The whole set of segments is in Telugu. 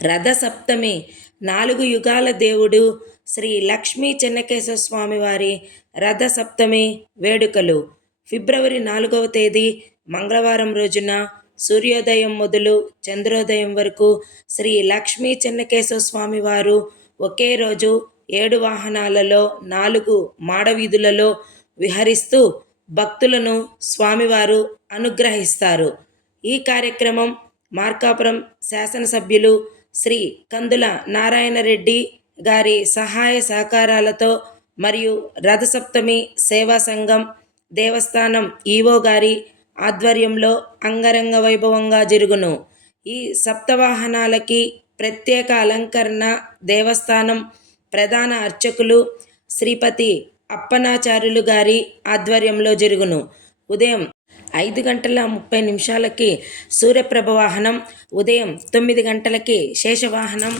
రథసప్తమి 4 యుగాల దేవుడు శ్రీ లక్ష్మీ చెన్నకేశవ స్వామి వారి రథసప్తమి వేడుకలు ఫిబ్రవరి 4వ తేదీ మంగళవారం రోజున సూర్యోదయం మొదలు చంద్రోదయం వరకు శ్రీ లక్ష్మీ చెన్నకేశవ స్వామి వారు ఒకే రోజు 7 వాహనాలలో 4 మాడవీధులలో విహరిస్తూ భక్తులను స్వామివారు అనుగ్రహిస్తారు. ఈ కార్యక్రమం మార్కాపురం శాసనసభ్యులు శ్రీ కందుల నారాయణరెడ్డి గారి సహాయ సహకారాలతో మరియు రథసప్తమి సేవా సంఘం దేవస్థానం ఈవో గారి ఆధ్వర్యంలో అంగరంగ వైభవంగా జరుగును. ఈ సప్తవాహనాలకి ప్రత్యేక అలంకరణ దేవస్థానం ప్రధాన అర్చకులు శ్రీపతి అప్పనాచార్యులు గారి ఆధ్వర్యంలో జరుగును. ఉదయం 5:30 సూర్యప్రభ వాహనం, ఉదయం 9 గంటలకి శేషవాహనం,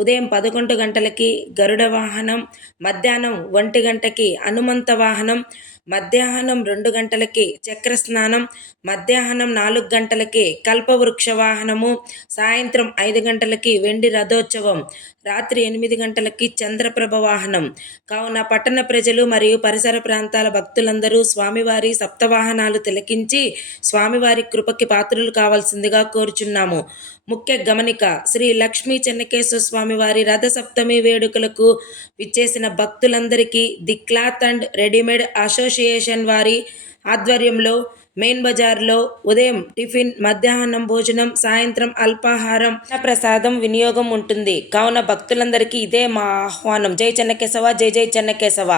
ఉదయం 11 గంటలకి గరుడ వాహనం, మధ్యాహ్నం 1 గంటకి హనుమంత వాహనం, మధ్యాహ్నం 2 గంటలకి చక్రస్నానం, మధ్యాహ్నం 4 గంటలకి కల్పవృక్ష వాహనము, సాయంత్రం 5 గంటలకి వెండి రథోత్సవం, రాత్రి 8 గంటలకి చంద్రప్రభ వాహనం. కావున పట్టణ ప్రజలు మరియు పరిసర ప్రాంతాల భక్తులందరూ స్వామివారి సప్తవాహనాలు తిలకించి స్వామివారి కృపకి పాత్రులు కావాల్సిందిగా కోరుచున్నాము. ముఖ్య గమనిక: శ్రీ లక్ష్మీ చెన్నకేశవ స్వామి వారి రథసప్తమి వేడుకలకు విచ్చేసిన భక్తులందరికీ the cloth and readymade association వారి ఆధ్వర్యంలో మెయిన్ బజార్లో ఉదయం టిఫిన్, మధ్యాహ్నం భోజనం, సాయంత్రం అల్పాహారం, ప్రసాదం వినియోగం ఉంటుంది. కావున భక్తులందరికీ ఇదే మా ఆహ్వానం. జై చెన్నకేశవ, జై జై చెన్నకేశవ.